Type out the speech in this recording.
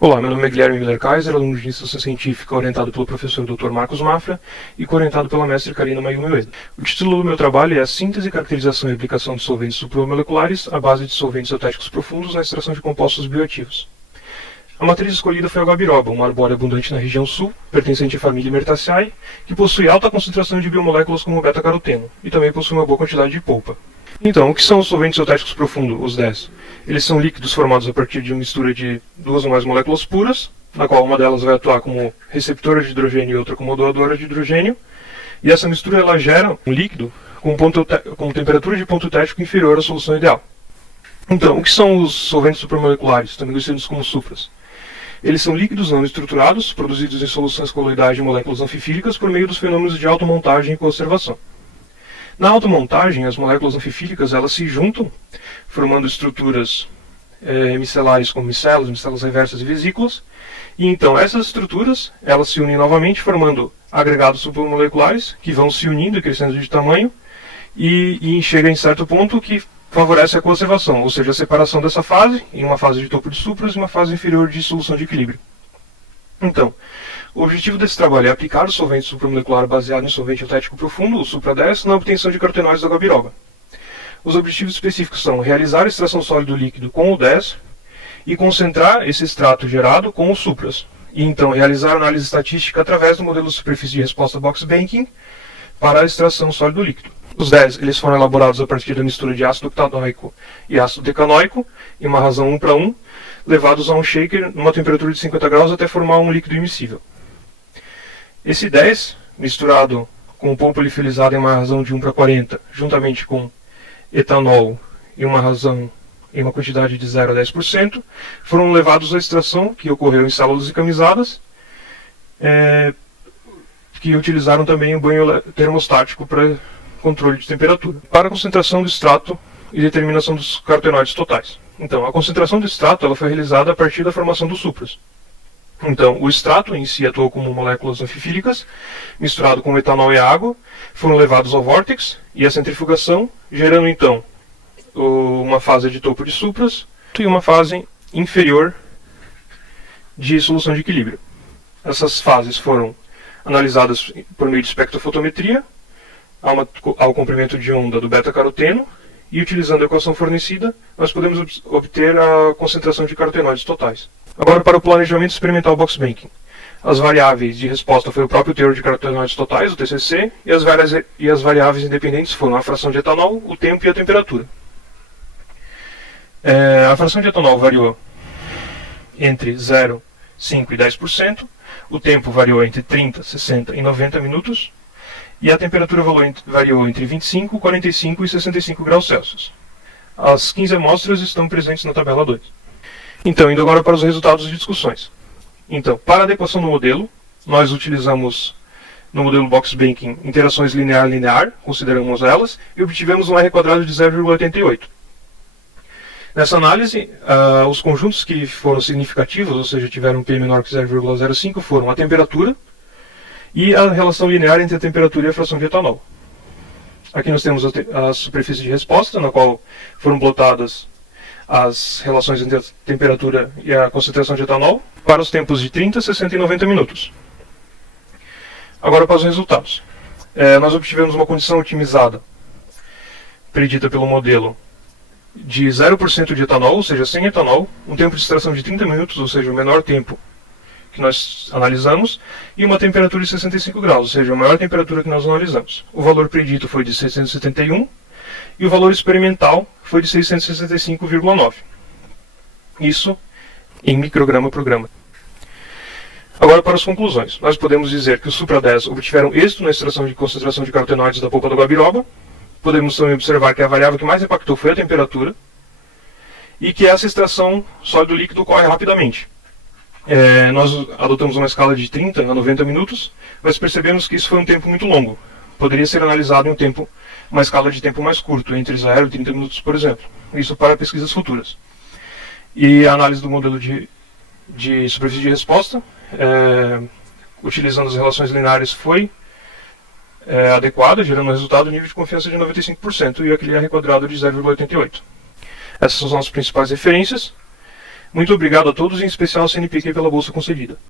Olá, meu nome é Guilherme Miller Kaiser, aluno de Iniciação Científica orientado pelo professor Dr. Marcos Mafra e co-orientado pela mestre Karina Mayumi Ueda. O título do meu trabalho é a síntese, caracterização e aplicação de solventes supramoleculares à base de solventes eutéticos profundos na extração de compostos bioativos. A matriz escolhida foi a gabiroba, uma arbórea abundante na região sul, pertencente à família Myrtaceae, que possui alta concentração de biomoléculas como beta-caroteno e também possui uma boa quantidade de polpa. Então, o que são os solventes eutéticos profundos, os 10? Eles são líquidos formados a partir de uma mistura de duas ou mais moléculas puras, na qual uma delas vai atuar como receptora de hidrogênio e outra como doadora de hidrogênio, e essa mistura ela gera um líquido com temperatura de ponto eutético inferior à solução ideal. Então, o que são os solventes supramoleculares, também conhecidos como supras? Eles são líquidos não estruturados, produzidos em soluções coloidais de moléculas anfifílicas por meio dos fenômenos de automontagem e conservação. Na automontagem, as moléculas anfifílicas elas se juntam, formando estruturas micelares como micelas reversas e vesículas, e então essas estruturas elas se unem novamente, formando agregados supramoleculares, que vão se unindo e crescendo de tamanho, e chega em certo ponto que favorece a conservação, ou seja, a separação dessa fase, em uma fase de topo de supras e uma fase inferior de solução de equilíbrio. Então, o objetivo desse trabalho é aplicar o solvente supramolecular baseado em solvente eutético profundo, o supra-10, na obtenção de carotenoides da gabiroba. Os objetivos específicos são realizar a extração sólido líquido com o 10 e concentrar esse extrato gerado com os supras, e então realizar análise estatística através do modelo de superfície de resposta box banking para a extração sólido líquido. Os 10 eles foram elaborados a partir da mistura de ácido octanoico e ácido decanoico, em uma razão 1:1, levados a um shaker numa temperatura de 50 graus até formar um líquido immiscível. Esse 10, misturado com polpa liofilizada em uma razão de 1:40, juntamente com etanol em uma razão em uma quantidade de 0 a 10%, foram levados à extração, que ocorreu em células encamisadas, que utilizaram também o banho termostático para controle de temperatura, para a concentração do extrato e determinação dos carotenoides totais. Então, a concentração do extrato ela foi realizada a partir da formação dos supras. Então, o extrato em si atuou como moléculas anfifílicas, misturado com etanol e água, foram levados ao vórtex e a centrifugação, gerando então uma fase de topo de supras e uma fase inferior de solução de equilíbrio. Essas fases foram analisadas por meio de espectrofotometria, ao comprimento de onda do beta-caroteno, e utilizando a equação fornecida, nós podemos obter a concentração de carotenoides totais. Agora para o planejamento experimental box banking. As variáveis de resposta foi o próprio teor de carotenoides totais, o TCC, e as variáveis independentes foram a fração de etanol, o tempo e a temperatura. A fração de etanol variou entre 0, 5 e 10%, o tempo variou entre 30, 60 e 90 minutos, e a temperatura variou entre 25, 45 e 65 graus Celsius. As 15 amostras estão presentes na tabela 2. Então, indo agora para os resultados de discussões. Então, para a adequação do modelo, nós utilizamos no modelo box banking interações linear-linear, consideramos elas, e obtivemos um R quadrado de 0,88. Nessa análise, os conjuntos que foram significativos, ou seja, tiveram um P menor que 0,05, foram a temperatura, e a relação linear entre a temperatura e a fração de etanol. Aqui nós temos a superfície de resposta, na qual foram plotadas as relações entre a temperatura e a concentração de etanol, para os tempos de 30, 60 e 90 minutos. Agora para os resultados. Nós obtivemos uma condição otimizada, predita pelo modelo, de 0% de etanol, ou seja, sem etanol, um tempo de extração de 30 minutos, ou seja, o menor tempo que nós analisamos, e uma temperatura de 65 graus, ou seja, a maior temperatura que nós analisamos. O valor predito foi de 671 e o valor experimental foi de 665,9. Isso em micrograma por grama. Agora para as conclusões. Nós podemos dizer que os supra-10 obtiveram êxito na extração de concentração de carotenoides da polpa da gabiroba. Podemos também observar que a variável que mais impactou foi a temperatura e que essa extração sólido-líquido ocorre rapidamente. Nós adotamos uma escala de 30 a 90 minutos, mas percebemos que isso foi um tempo muito longo. Poderia ser analisado em uma escala de tempo mais curto, entre 0 e 30 minutos, por exemplo. Isso para pesquisas futuras. E a análise do modelo de superfície de resposta, utilizando as relações lineares, foi adequada, gerando um resultado de nível de confiança de 95% e aquele R quadrado de 0,88. Essas são as nossas principais referências. Muito obrigado a todos, em especial ao CNPq pela bolsa concedida.